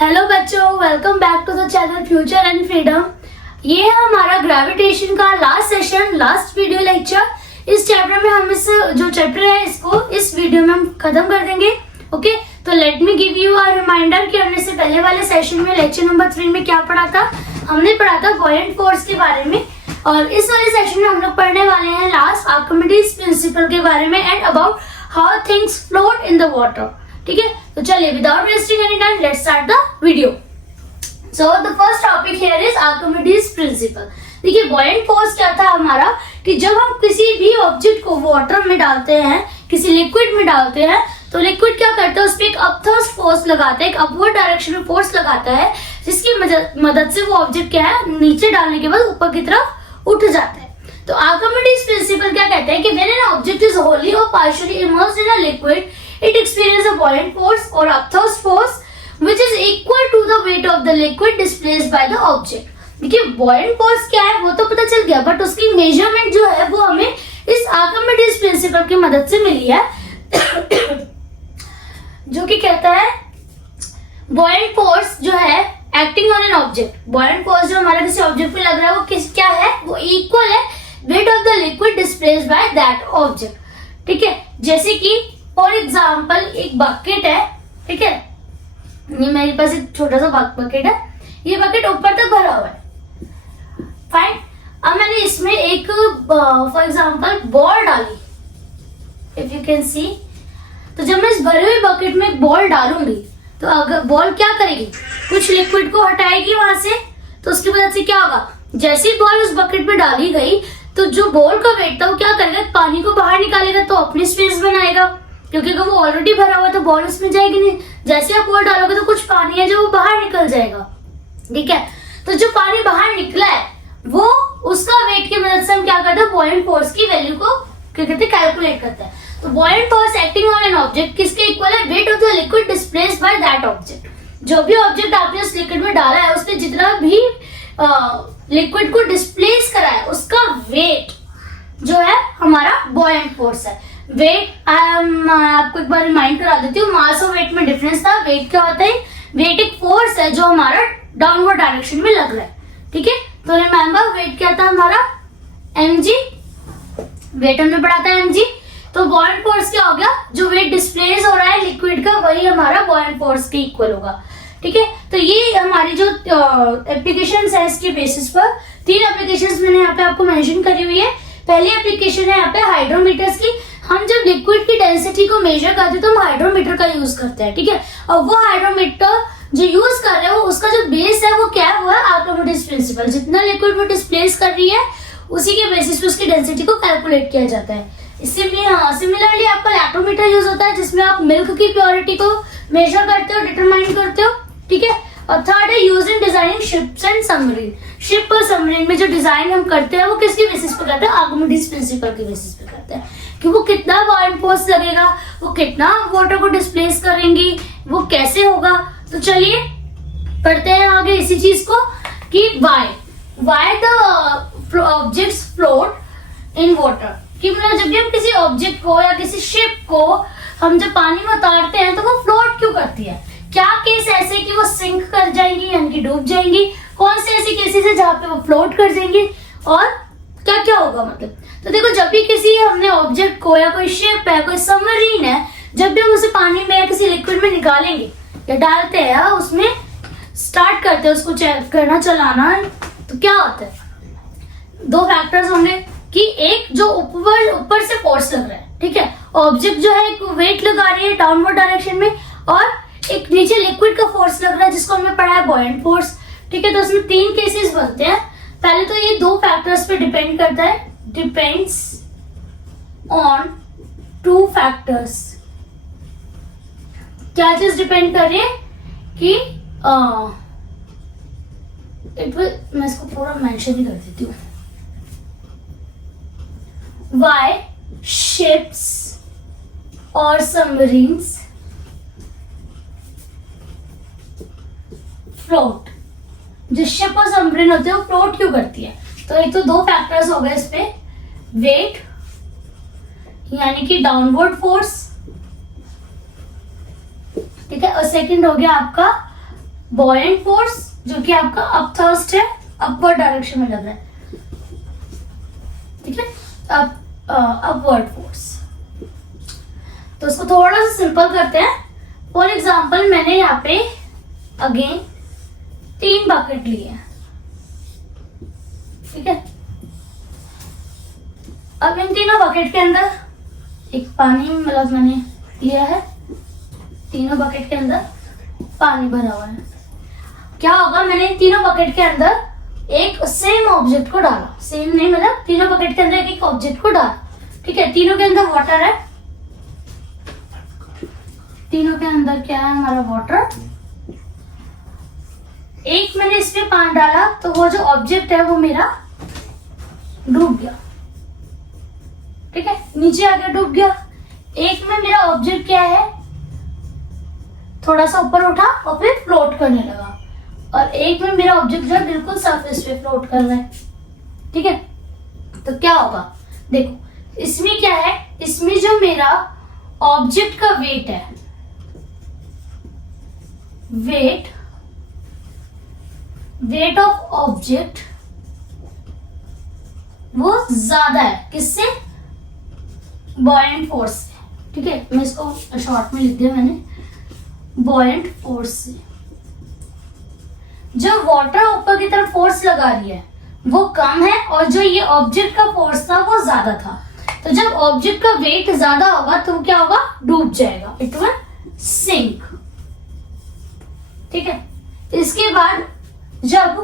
Hello बच्चों, welcome back to the channel Future and Freedom. ये है हमारा ग्रेविटेशन का last session, last video lecture. इस चैप्टर में हम जो चैप्टर है इसको इस वीडियो में हम खत्म कर देंगे। ओके, तो let me give you a reminder कि हमने से पहले वाले सेशन में लेक्चर नंबर 3 में क्या पढ़ा था। हमने पढ़ा था बॉयंट फोर्स के बारे में, और इस वाले सेशन में हम लोग पढ़ने वाले हैं लास्ट आर्किमिडीज प्रिंसिपल के बारे में and about how things float in the water. ठीक है, तो चलिए without wasting any time let's start the video. So the first topic here is Archimedes principal. देखिए बॉयंट फोर्स क्या था हमारा, कि जब हम किसी भी ऑब्जेक्ट को वाटर में डालते हैं, किसी लिक्विड में डालते हैं, तो लिक्विड क्या करता है, उस पर एक अपथर्स्ट फोर्स लगाता है, एक अपवर्ड डायरेक्शन में फोर्स लगाता है, जिसकी मदद से वो ऑब्जेक्ट क्या है, नीचे डालने के बाद ऊपर की तरफ उठ जाता है। तो आर्किमिडीज प्रिंसिपल क्या कहते हैं कि when an object is wholly और partially immersed in a liquid, it experiences a buoyant force or upthrust force which is equal to the weight of the liquid displaced by the object। देखिए buoyant force क्या है वो तो पता चल गया, but उसकी मेजरमेंट जो है वो हमें इस आर्किमिडीज प्रिंसिपल की मदद से मिली है जो कि कहता है buoyant force जो है acting on an object. buoyant force जो हमारा किसी ऑब्जेक्ट पे लग रहा है वो क्या है, वो इक्वल है wait of the liquid displaced by that object. ठीक है, जैसे कि फॉर एग्जाम्पल एक बकेट है, ठीक है, ये मेरे पास एक छोटा सा बकेट है, ये बकेट ऊपर तक भरा हुआ है, फाइन। अब मैंने इसमें एक फॉर एग्जाम्पल बॉल डाली, इफ यू कैन सी। तो जब मैं इस भरे हुए बकेट में एक बॉल डालूंगी तो अगर बॉल क्या करेगी, कुछ लिक्विड को हटाएगी वहां से, तो उसकी वजह से क्या होगा, जैसी बॉल उस बकेट में डाली गई तो जो बॉल का वेट था वो क्या करेगा, पानी को बाहर निकालेगा, तो अपनी स्पेस बनाएगा, क्योंकि अगर वो ऑलरेडी भरा हुआ तो बॉल उसमें जाएगी नहीं। जैसे आप बॉल डालोगे तो कुछ पानी है जो वो बाहर निकल जाएगा। ठीक है, तो जो पानी बाहर निकला है वो उसका वेट की मदद से हम क्या करते हैं, बॉयंट फोर्स की वैल्यू को क्या कहते हैं, कैलकुलेट करते हैं। तो buoyant force acting on an object किसके इक्वल है, wait of the liquid displaced by that object. जो भी ऑब्जेक्ट आपने उस लिक्विड में डाला है उसने जितना भी लिक्विड को डिस्प्लेस करा है उसका वेट जो है हमारा बॉयंट फोर्स है। वेट आपको एक बार रिमाइंड करा देती हूँ, मास और वेट में डिफरेंस था। वेट क्या होता है, वेट एक फोर्स है जो हमारा डाउनवर्ड डायरेक्शन में लग रहा है। ठीक है, तो रिमेंबर वेट क्या था हमारा, mg, वेट हमने पढ़ा था mg। तो बॉयंट फोर्स क्या हो गया, जो वेट डिस्प्लेस हो रहा है लिक्विड का वही हमारा बॉयंट फोर्स के इक्वल होगा। ठीक है, तो ये हमारी जो एप्लीकेशंस है इसके बेसिस पर 3 एप्लीकेशंस मैंने यहाँ पे आपको मेंशन करी हुई है। पहली एप्लीकेशन है यहाँ पे हाइड्रोमीटर्स की। हम जब लिक्विड की डेंसिटी को मेजर करते हैं तो हम हाइड्रोमीटर का यूज करते हैं। ठीक है, और वो हाइड्रोमीटर जो यूज कर रहे हो उसका जो बेस है वो क्या है, वो है आर्किमिडीज प्रिंसिपल। जितना लिक्विड वो डिस्प्लेस कर रही है उसी के बेसिस पे उसकी डेंसिटी को कैलकुलेट किया जाता है। सिमिलरली आपका लैक्टोमीटर यूज होता है जिसमें आप मिल्क की प्योरिटी को मेजर करते हो, डिटरमाइन करते हो। ठीक है, और थर्ड है use in designing ships and submarine. Ship और सबमरीन में जो डिजाइन हम करते हैं वो किसके बेसिस पे करते हैं, आर्किमिडीज प्रिंसिपल के बेसिस पे करते हैं, कि वो कितना बॉयंट फोर्स लगेगा, वो कितना वाटर को डिस्प्लेस करेंगी, वो कैसे होगा। तो चलिए पढ़ते हैं आगे इसी चीज को कि why the objects float in water. कि मतलब जब भी हम किसी ऑब्जेक्ट को या किसी शिप को हम जब पानी में उतारते हैं तो वो फ्लोट क्यों करती है। क्या केस ऐसे कि वो सिंक कर जाएंगी यानी कि डूब जाएंगी, कौन से ऐसे केसेस है जहाँ पे वो फ्लोट कर जाएंगी, और क्या क्या होगा मतलब। तो देखो जब भी किसी हमने ऑब्जेक्ट को या कोई शिप है, कोई सबमरीन है, जब भी हम उसे पानी में या किसी लिक्विड में निकालेंगे या डालते हैं, उसमें स्टार्ट करते हैं उसको चेक करना, चलाना, तो क्या होता है, 2 फैक्टर्स होंगे कि एक जो ऊपर से फोर्स लग रहा है, ठीक है, ऑब्जेक्ट जो है एक वेट लगा रही है डाउनवर्ड डायरेक्शन में, और एक नीचे लिक्विड का फोर्स लग रहा है जिसको हमने पढ़ा है बॉयंट फोर्स। ठीक है, तो उसमें 3 केसेस बनते हैं। पहले तो ये 2 फैक्टर्स पे डिपेंड करता है, डिपेंड्स ऑन 2 फैक्टर्स। क्या चीज डिपेंड कर रही है कि मैं इसको पूरा मेंशन ही कर देती हूँ। Why ships or submarines float। जो शिप और सबमरीन होते हैं वो फ्लोट क्यों करती है, तो एक तो 2 फैक्टर्स हो गए इस पे, वेट यानी कि डाउनवर्ड फोर्स, ठीक है, और सेकंड हो गया आपका बॉयंट फोर्स जो कि आपका अपथर्स्ट है, अपवर्ड डायरेक्शन में लग रहा है, ठीक है, अपवर्ड फोर्स। तो इसको थोड़ा सा सिंपल करते हैं। फॉर एग्जाम्पल मैंने यहाँ पे अगेन 3 बकेट लिए हैं, ठीक है। अब इन तीनों बकेट के अंदर एक पानी मतलब मैंने लिया है, तीनों बकेट के अंदर पानी भरा हुआ है। क्या होगा, मैंने इन तीनों बकेट के अंदर एक सेम ऑब्जेक्ट को डाला, सेम नहीं मतलब तीनों बकेट के अंदर एक ऑब्जेक्ट को डाला, ठीक है। तीनों के अंदर वाटर है, तीनों के अंदर क्या है हमारा वाटर। एक मैंने इसमें पानी डाला तो वो जो ऑब्जेक्ट है वो मेरा डूब गया, ठीक है, नीचे आके डूब गया। एक में मेरा ऑब्जेक्ट क्या है, थोड़ा सा ऊपर उठा और फिर फ्लोट करने लगा, और एक में मेरा ऑब्जेक्ट जो है बिल्कुल सरफेस पे फ्लोट कर रहा है, ठीक है। तो क्या होगा, देखो इसमें क्या है, इसमें जो मेरा ऑब्जेक्ट का वेट है, वेट ऑफ ऑब्जेक्ट वो ज्यादा है, किससे, बॉयंट फोर्स से, ठीक है। मैं इसको शॉर्ट में लिख दिया मैंने, बॉयंट फोर्स से। जो वाटर ऊपर की तरफ फोर्स लगा रही है वो कम है, और जो ये ऑब्जेक्ट का फोर्स था वो ज्यादा था। तो जब ऑब्जेक्ट का वेट ज्यादा होगा तो क्या होगा, डूब जाएगा, इट विल सिंक, ठीक है। इसके बाद जब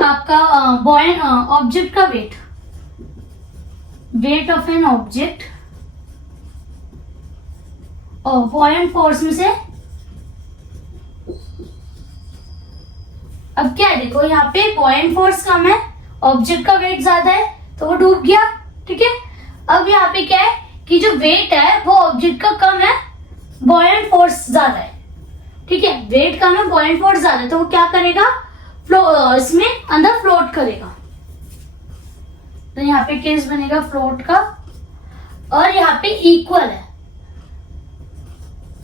आपका ऑब्जेक्ट का वेट ऑफ एन ऑब्जेक्ट और बॉयंट फोर्स में से, अब क्या है, देखो यहाँ पे बॉयंट फोर्स कम है, ऑब्जेक्ट का वेट ज्यादा है तो वो डूब गया, ठीक है। अब यहाँ पे क्या है कि जो वेट है वो ऑब्जेक्ट का कम है, बॉयंट फोर्स ज्यादा है, ठीक है। वेट कम है, बॉयंट फोर्स ज्यादा है, तो वो क्या करेगा, इसमें अंदर फ्लोट करेगा। तो यहाँ पे केस बनेगा फ्लोट का, और यहाँ पे इक्वल है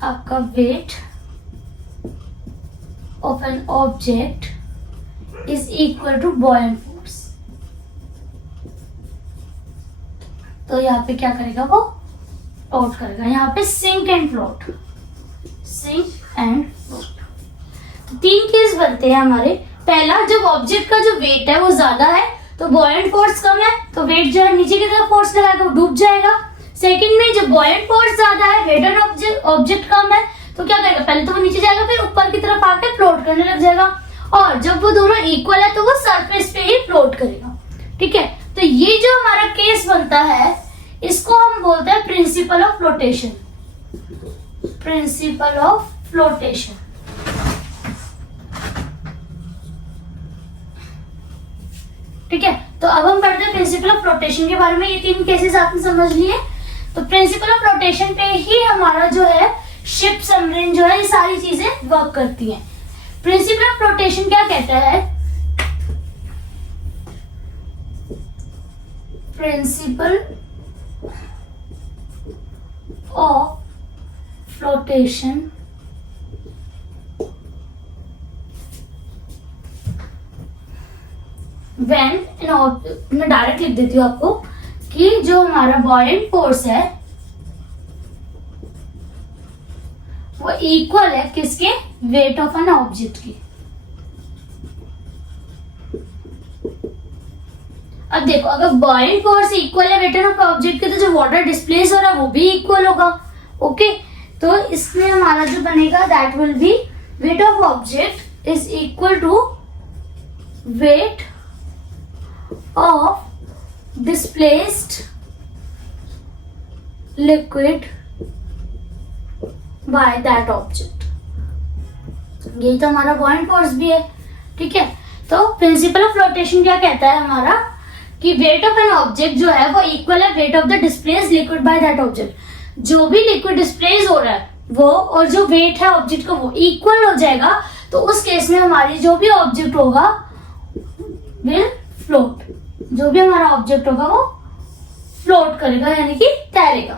आपका weight of an object is equal to buoyant force. तो यहाँ पे क्या करेगा, वो फ्लोट करेगा। यहाँ पे sink and float, sink and float. तो 3 केस बनते हैं हमारे। पहला, जब ऑब्जेक्ट का जो वेट है वो ज्यादा है तो बॉयंट फोर्स कम है, तो वेट जो है नीचे की तरफ फोर्स लगाएगा, वो डूब जाएगा। सेकंड में जब बॉयंट फोर्स ज्यादा है, वेट ऑफ ऑब्जेक्ट कम है, तो क्या करेगा, पहले तो वो नीचे जाएगा, फिर ऊपर की तरफ आके फ्लोट करने लग जाएगा। और जब वो दोनों इक्वल है तो वो सरफेस पे ही फ्लोट करेगा, ठीक है। तो ये जो हमारा केस बनता है इसको हम बोलते हैं principle of flotation, principle of flotation. ठीक है, तो अब हम पढ़ते हैं प्रिंसिपल ऑफ फ्लोटेशन के बारे में। ये 3 केसेस आपने समझ लिए। तो प्रिंसिपल ऑफ फ्लोटेशन पे ही हमारा जो है शिप, सबमरीन जो है, ये सारी चीजें वर्क करती हैं। प्रिंसिपल ऑफ फ्लोटेशन क्या कहता है, प्रिंसिपल ऑफ फ्लोटेशन व्हेन, मैं डायरेक्ट लिख देती हूँ आपको कि जो हमारा बॉयंट फोर्स है वो इक्वल है किसके, वेट ऑफ एन ऑब्जेक्ट की। अब देखो, अगर बॉयंट फोर्स इक्वल है वेट ऑफ ऑब्जेक्ट के, तो जो वाटर डिस्प्लेस हो रहा है वो भी इक्वल होगा, ओके। तो इसमें हमारा जो बनेगा that will be weight of object is equal to weight of displaced liquid by that object। ये तो हमारा बॉयंट फोर्स भी है, ठीक है। तो प्रिंसिपल ऑफ फ्लोटेशन क्या कहता है हमारा कि वेट ऑफ एन ऑब्जेक्ट जो है वो इक्वल है wait of the displaced liquid by that object. जो भी लिक्विड डिस्प्लेस हो रहा है वो और जो वेट है ऑब्जेक्ट का वो इक्वल हो जाएगा, तो उस केस में हमारी जो भी ऑब्जेक्ट होगा विल फ्लोट, जो भी हमारा ऑब्जेक्ट होगा वो फ्लोट करेगा, यानी कि तैरेगा।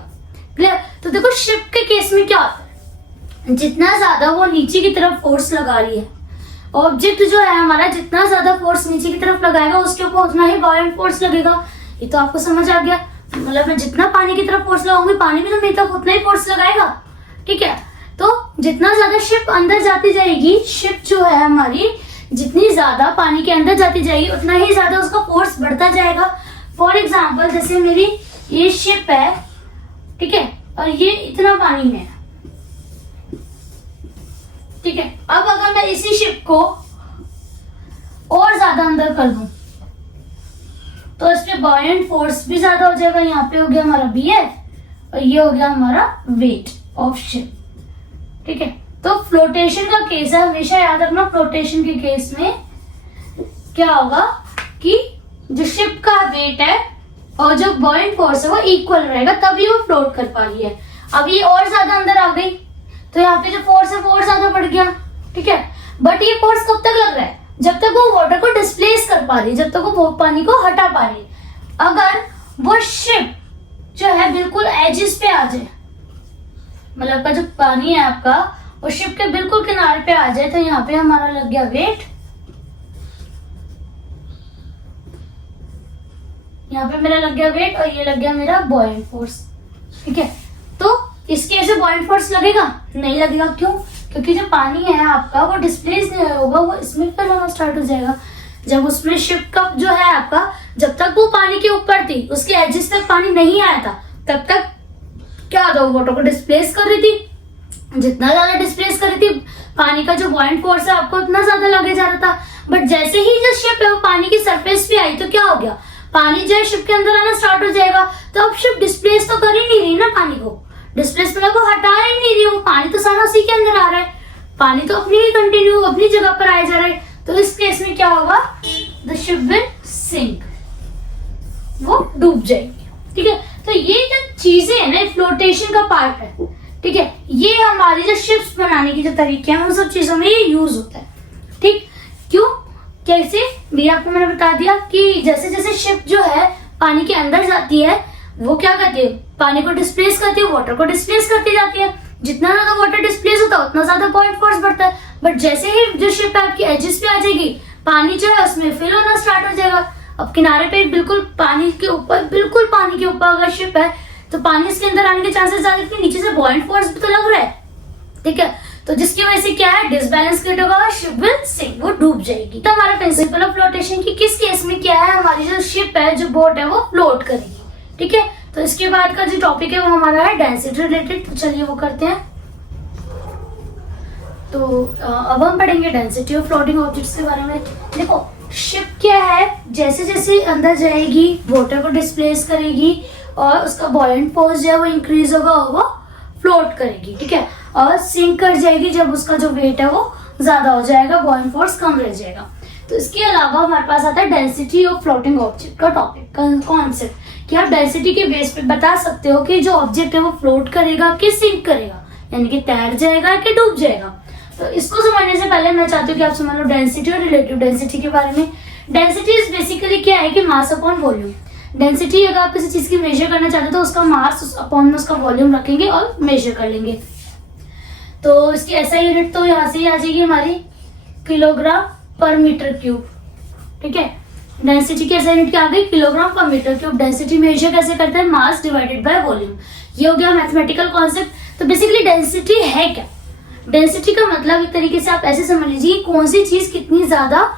क्लियर। तो देखो शिप के केस में क्या होता है, जितना ज्यादा वो नीचे की तरफ फोर्स लगा रही है, ऑब्जेक्ट जो है हमारा जितना ज्यादा फोर्स नीचे की तरफ लगाएगा उसके ऊपर उतना ही बॉयंट फोर्स लगेगा। ये तो आपको समझ आ गया। मतलब मैं जितना पानी की तरफ फोर्स लगाऊंगी पानी भी तो मेरी तरफ उतना ही फोर्स लगाएगा। ठीक है, तो जितना ज्यादा शिप अंदर जाती जाएगी, शिप जो है हमारी जितनी ज्यादा पानी के अंदर जाती जाएगी उतना ही ज्यादा उसका फोर्स बढ़ता जाएगा। फॉर एग्जाम्पल जैसे मेरी ये शिप है, ठीक है, और ये इतना पानी में है। ठीक है, अब अगर मैं इसी शिप को और ज्यादा अंदर कर दूं तो इस पे बॉयंट फोर्स भी ज्यादा हो जाएगा। यहाँ पे हो गया हमारा BF और ये हो गया हमारा वेट ऑफ शिप। ठीक है, तो फ्लोटेशन का केस है, हमेशा याद रखना फ्लोटेशन के केस में क्या होगा कि जो शिप का वेट है और जो बॉयंट फोर्स है वो इक्वल रहेगा, तभी वो फ्लोट कर पा रही है। अब ये और ज्यादा अंदर आ गई तो यहाँ पे जो फोर्स है फोर्स ज्यादा बढ़ गया। ठीक है, बट ये फोर्स कब तक लग रहा है? जब तक वो वाटर को डिस्प्लेस कर पा रही है, जब तक वो पानी को हटा पा रही है। अगर वो शिप जो है बिल्कुल एजिस पे आ जाए, मतलब का जो पानी है आपका वो शिप के बिल्कुल किनारे पे आ जाए, तो यहाँ पे हमारा लग गया वेट, यहाँ पे मेरा लग गया वेट और ये लग गया मेरा बॉयंट फोर्स। ठीक है, तो इसके ऐसे बॉयंट फोर्स लगेगा? नहीं लगेगा। क्यों? क्योंकि जो पानी है आपका वो डिस्प्लेस नहीं होगा, वो इसमें फिल होना स्टार्ट हो जाएगा। जब उसमें शिप का जो है आपका, जब तक वो पानी के ऊपर थी, उसके एजिस तक पानी नहीं आया था, तब तक क्या होता, वो वाटर को डिस्प्लेस कर रही थी। जितना ज्यादा डिस्प्लेस कर रही थी, पानी का जो बॉयंट फोर्स है आपको उतना ज्यादा लगे जा रहा था। बट जैसे ही जो शिप है वो पानी की सरफेस पे आई तो क्या हो गया, पानी जो है शिप के अंदर आना स्टार्ट हो जाएगा। तो अब शिप डिस्प्लेस तो कर ही नहीं रही ना, पानी को डिस्प्लेस मतलब वो हटा ही नहीं रही, वो पानी तो सारा उसी के अंदर आ रहा है, पानी तो अपनी ही कंटिन्यू अपनी जगह पर आए जा रहा है। तो इस केस में क्या होगा, द शिप विल सिंक, वो डूब जाएगी। ठीक है, तो ये जो चीजें है ना, फ्लोटेशन का पार्ट है। ठीक है, ये हमारी जो शिप्स बनाने की जो तरीके हैं उन सब चीजों में ये यूज होता है। ठीक, क्यों, कैसे भी आपको मैंने बता दिया कि जैसे जैसे शिप जो है पानी के अंदर जाती है वो क्या करती है, पानी को डिस्प्लेस करती है, वाटर को डिस्प्लेस करती जाती है। जितना ज्यादा वाटर डिस्प्लेस होता है उतना ज्यादा बॉयंट फोर्स बढ़ता है। बट जैसे ही जो शिप आपकी एजिस पे आ जाएगी, पानी जो है उसमें फिल होना स्टार्ट हो जाएगा। अब किनारे पे बिल्कुल पानी के ऊपर, बिल्कुल पानी के ऊपर अगर शिप है तो पानी इसके अंदर आने के चांसेस ज्यादा, क्योंकि नीचे से बॉयंट फोर्स भी तो लग रहा है। ठीक है, तो जिसकी वजह से क्या है, डिसबैलेंस क्रिएट होगा, शिप विल सिंक, वो डूब जाएगी। तो हमारा प्रिंसिपल ऑफ फ्लोटेशन की किस केस में क्या है, हमारी जो शिप है, जो बोट है, वो फ्लोट करेगी। ठीक है, तो इसके बाद का जो टॉपिक है वो हमारा है डेंसिटी रिलेटेड। तो चलिए वो करते हैं। तो अब हम पढ़ेंगे डेंसिटी ऑफ फ्लोटिंग ऑब्जेक्ट्स के बारे में। देखो शिप क्या है, जैसे जैसे अंदर जाएगी वाटर को डिस्प्लेस करेगी और उसका बॉयंट फोर्स जो है वो इंक्रीज होगा और वो फ्लोट करेगी। ठीक है, और सिंक कर जाएगी जब उसका जो वेट है वो ज्यादा हो जाएगा, बॉयंट फोर्स कम रह जाएगा। तो इसके अलावा हमारे पास आता है डेंसिटी ऑफ फ्लोटिंग ऑब्जेक्ट का टॉपिक, कॉन्सेप्ट, कि आप डेंसिटी के बेस पे बता सकते हो कि जो ऑब्जेक्ट है वो फ्लोट करेगा कि सिंक करेगा, यानी कि तैर जाएगा कि डूब जाएगा। तो इसको समझने से पहले मैं चाहती हूँ कि आप समझ लो डेंसिटी और रिलेटिव डेंसिटी के बारे में। डेंसिटी इज बेसिकली क्या है कि मास अपॉन वॉल्यूम। डेंसिटी अगर आप किसी चीज की मेजर करना चाहते हो तो उसका मास अपॉन में उसका वॉल्यूम रखेंगे और मेजर कर लेंगे। तो इसकी ऐसा यूनिट तो यहाँ से ही आ जाएगी हमारी किलोग्राम पर मीटर क्यूब। ठीक है, डेंसिटी की ऐसा यूनिट क्या आ गई, किलोग्राम पर मीटर क्यूब। डेंसिटी मेजर कैसे करते हैं, मास डिवाइडेड बाय वॉल्यूम। ये हो गया मैथमेटिकल कॉन्सेप्ट। तो बेसिकली डेंसिटी है क्या, डेंसिटी का मतलब एक तरीके से आप ऐसे समझ लीजिए कौन सी चीज कितनी ज्यादा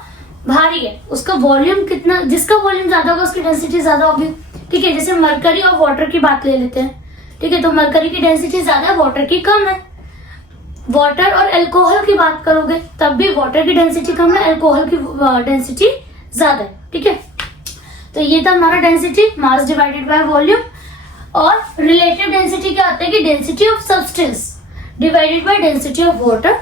भारी है, उसका वॉल्यूम कितना, जिसका वॉल्यूम ज्यादा होगा उसकी डेंसिटी ज्यादा होगी। ठीक है, जैसे मरकरी और वाटर की बात ले लेते हैं। ठीक है, तो मरकरी की डेंसिटी ज्यादा है, वाटर की कम है। वाटर और अल्कोहल की बात करोगे तब भी वाटर की डेंसिटी कम है, अल्कोहल की डेंसिटी ज्यादा है। ठीक है, तो ये था हमारा density, mass divided by volume. और रिलेटिव डेंसिटी क्या होता है कि density of substance divided by density of water.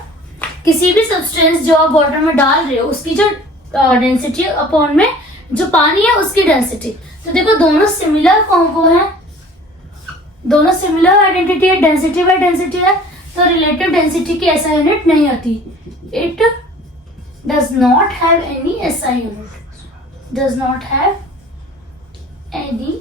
किसी भी सब्सटेंस जो आप वाटर में डाल रहे हो उसकी जो डेंसिटी अपॉन में जो पानी है उसकी डेंसिटी। तो देखो दोनों सिमिलर कॉम्पो है, दोनों सिमिलर आइडेंटिटी है, डेंसिटी बाय डेंसिटी है। तो रिलेटिव डेंसिटी की ऐसा यूनिट नहीं आती, it does not have any SI unit, does not have any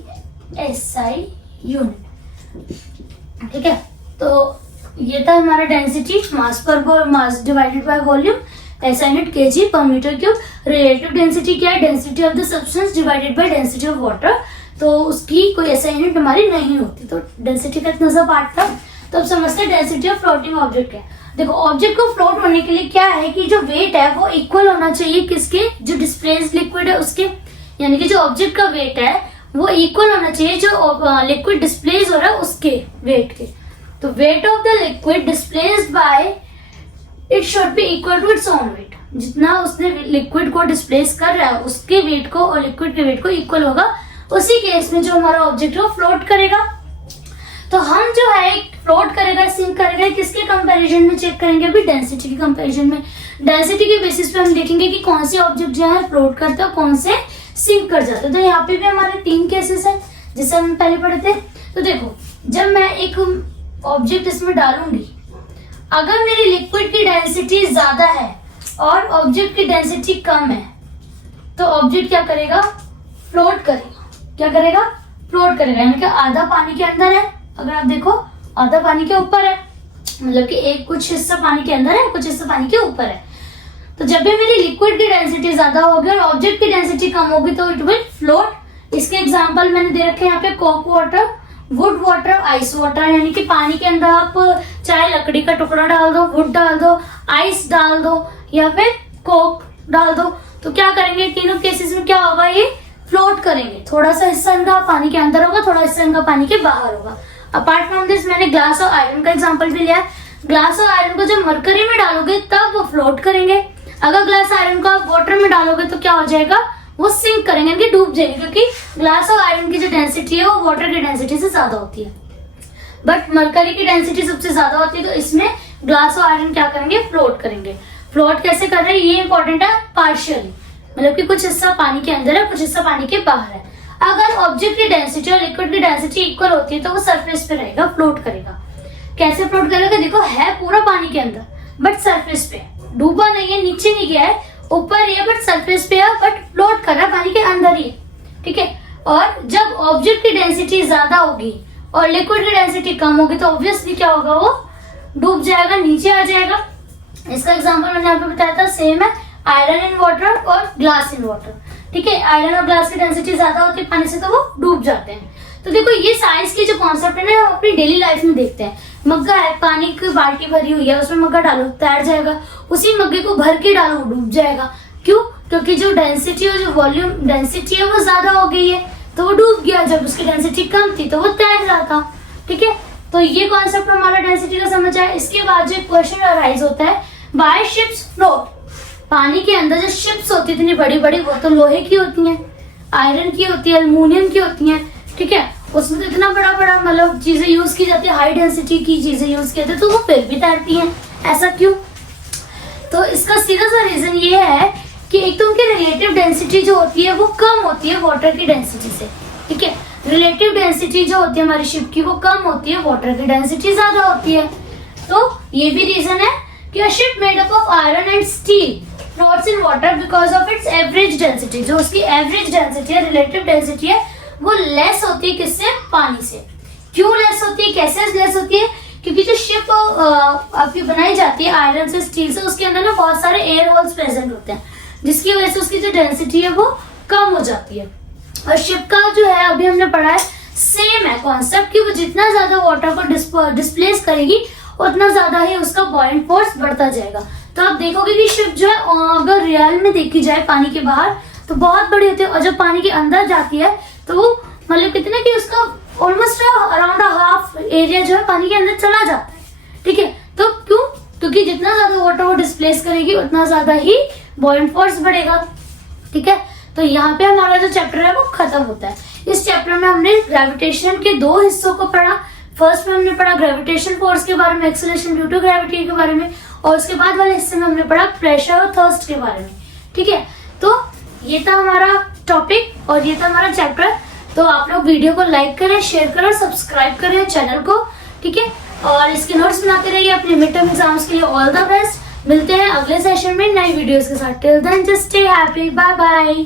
SI unit. ठीक है, तो ये था हमारा density, mass divided by volume, SI unit kg पर मीटर क्यूब। रिलेटिव डेंसिटी क्या है? Density of the substance divided by density of water. तो उसकी कोई SI यूनिट हमारी नहीं होती। तो डेंसिटी का इतना सा पार्ट था। तो अब समझते हैं डेंसिटी ऑफ फ्लोटिंग ऑब्जेक्ट क्या है। देखो, ऑब्जेक्ट को फ्लोट होने के लिए क्या है कि जो वेट है वो इक्वल होना चाहिए किसके? जो डिस्प्लेस्ड लिक्विड है उसके, यानी कि जो ऑब्जेक्ट का वेट है वो इक्वल होना चाहिए जो लिक्विड डिस्प्लेस हो रहा है उसके वेट के। तो weight of the liquid displaced by it should be equal to its own weight. जितना उसने लिक्विड को डिस्प्लेस कर रहा है उसके वेट को और लिक्विड के वेट को इक्वल होगा। उसी केस में जो हमारा ऑब्जेक्ट है वो फ्लोट करेगा। तो हम जो है फ्लोट करेगा, सिंक करेगा, किसके कंपैरिजन में चेक करेंगे? अभी डेंसिटी के कंपैरिजन में। डेंसिटी के बेसिस पे हम देखेंगे कि कौन से ऑब्जेक्ट जो है फ्लोट करता है, कौन से सिंक कर जाते हैं। तो यहाँ पे भी हमारे 3 केसेस है जिसे हम पहले पढ़े थे। तो देखो, जब मैं एक ऑब्जेक्ट इसमें डालूंगी, अगर मेरी लिक्विड की डेंसिटी ज्यादा है और ऑब्जेक्ट की डेंसिटी कम है तो ऑब्जेक्ट क्या करेगा? फ्लोट करेगा। क्या करेगा? फ्लोट करेगा। यानी कि आधा पानी के अंदर है, अगर आप देखो आधा पानी के ऊपर है, मतलब कि एक कुछ हिस्सा पानी के अंदर है, कुछ हिस्सा पानी के ऊपर है। तो जब भी मेरी लिक्विड की डेंसिटी ज्यादा होगी और ऑब्जेक्ट की डेंसिटी कम होगी तो इट विल फ्लोट। इसके एग्जांपल मैंने दे रखे हैं यहाँ पे Coke water, would water, ice water. यानी कि पानी के अंदर आप चाहे लकड़ी का टुकड़ा डाल दो, वुड डाल दो, आइस डाल दो या फिर कोक डाल दो, तो क्या करेंगे? तीनों केसेस में क्या होगा? ये फ्लोट करेंगे। थोड़ा सा हिस्सा इनका पानी के अंदर होगा, थोड़ा हिस्सा इनका पानी के बाहर होगा। अपार्ट फ्रॉम दिस मैंने ग्लास और आयरन का एग्जांपल भी लिया है। ग्लास और आयरन को जब मरकरी में डालोगे तब वो फ्लोट करेंगे। अगर ग्लास आयरन को आप वाटर में डालोगे तो क्या हो जाएगा? वो सिंक करेंगे, कि डूब जाएंगे, क्योंकि ग्लास और आयरन की जो डेंसिटी है वो वाटर की डेंसिटी से ज्यादा होती है, बट मरकरी की डेंसिटी सबसे ज्यादा होती है। तो इसमें ग्लास और आयरन क्या करेंगे? फ्लोट करेंगे। फ्लोट कैसे कर रहे हैं ये इंपॉर्टेंट है, पार्शियली, मतलब कि कुछ हिस्सा पानी के अंदर है, कुछ हिस्सा पानी के बाहर है। अगर ऑब्जेक्ट की डेंसिटी और लिक्विड की डेंसिटी इक्वल होती है तो वो सरफेस पे रहेगा, फ्लोट करेगा। कैसे फ्लोट करेगा? देखो, है पूरा पानी के अंदर बट सरफेस पे, डूबा नहीं है, नीचे नहीं गया है, ऊपर ही है बट सरफेस पे है, बट फ्लोट कर रहा है, पानी के अंदर ही है। ठीक है। और जब ऑब्जेक्ट की डेंसिटी ज्यादा होगी और लिक्विड की डेंसिटी कम होगी तो ऑब्वियसली क्या होगा? वो डूब जाएगा, नीचे आ जाएगा। इसका एग्जांपल मैंने यहाँ पे बताया था, सेम है, आयरन इन वाटर और ग्लास इन वाटर। ठीक है। आयरन और ग्लास की डेंसिटी ज्यादा होती है पानी से तो वो डूब जाते हैं। तो देखो, ये साइंस की जो कॉन्सेप्ट है ना, हम अपनी डेली लाइफ में देखते हैं। मग्गा है, पानी की बाल्टी भरी हुई है, उसमें मग्गा डालो तैर जाएगा, उसी मग्गे को भर के डालो डूब जाएगा। क्यों? क्योंकि जो डेंसिटी और जो वॉल्यूम डेंसिटी है वो ज्यादा हो गई है तो वो डूब गया। जब उसकी डेंसिटी कम थी तो वो तैर रहा था। ठीक है। तो ये कॉन्सेप्ट हमारा डेंसिटी का समझ आया। इसके बाद जो क्वेश्चन अराइज होता है, व्हाई शिप्स फ्लोट? पानी के अंदर जो शिप्स होती है इतनी बड़ी बड़ी, वो तो लोहे की होती हैं, आयरन की होती है, एल्युमिनियम की होती हैं। ठीक है। उसमें तो इतना बड़ा बड़ा मतलब चीजें यूज की जाती है, हाई डेंसिटी की चीजें यूज की जाती है, तो वो फिर भी तैरती हैं। ऐसा क्यों? तो इसका सीधा सा रीजन ये है कि एक तो उनकी रिलेटिव डेंसिटी जो होती है वो कम होती है वाटर की डेंसिटी से। ठीक है। रिलेटिव डेंसिटी जो होती है हमारी शिप की वो कम होती है, वाटर की डेंसिटी ज्यादा होती है। तो ये भी रीजन है कि a ship made up of iron and steel floats in water because of its average density. जो उसकी एवरेज डेंसिटी है, रिलेटिव डेंसिटी है, वो लेस होती है किससे? पानी से। क्यों लेस होती है? कैसे लेस होती है? क्योंकि जो शिप आपकी बनाई जाती है आयरन से, स्टील से, उसके अंदर ना बहुत सारे एयर होल्स प्रेजेंट होते हैं, जिसकी वजह से उसकी जो डेंसिटी है वो कम हो जाती है। और शिप का जो है अभी हमने पढ़ा है, सेम है कॉन्सेप्ट कि वो जितना ज्यादा वाटर को डिस्प्लेस करेगी उतना ज्यादा ही उसका बॉइंट फोर्स बढ़ता जाएगा। तो आप देखोगे कि शिप जो है अगर रियल में देखी जाए पानी के बाहर तो बहुत बड़ी होती है, और जब पानी के अंदर जाती है तो वो मतलब कितना कि उसका ऑलमोस्ट अराउंड हाफ एरिया जो है पानी के अंदर चला जाता है। ठीक है। तो क्यों? क्योंकि जितना ज्यादा वाटर वो डिस्प्लेस करेगी उतना ज्यादा ही बॉइंट फोर्स बढ़ेगा। ठीक है। तो यहाँ पे हमारा जो चैप्टर है वो खत्म होता है। इस चैप्टर में हमने ग्रेविटेशन के 2 हिस्सों को पढ़ा। फर्स्ट में हमने पढ़ा ग्रेविटेशन फोर्स के बारे में, एक्सेलरेशन ड्यू टू ग्रेविटी के बारे में, और उसके बाद वाले हिस्से में हमने पढ़ा प्रेशर और थर्स्ट के बारे में। ठीक है। तो ये था हमारा टॉपिक और ये था हमारा चैप्टर। तो आप लोग वीडियो को लाइक करें, शेयर करें, सब्सक्राइब करें चैनल को। ठीक है। और इसके नोट्स बनाते रहिए अपने मिड टर्म एग्जाम्स के लिए। All the best. मिलते हैं अगले सेशन में नई वीडियोस के साथ। Till then just stay happy. Bye bye.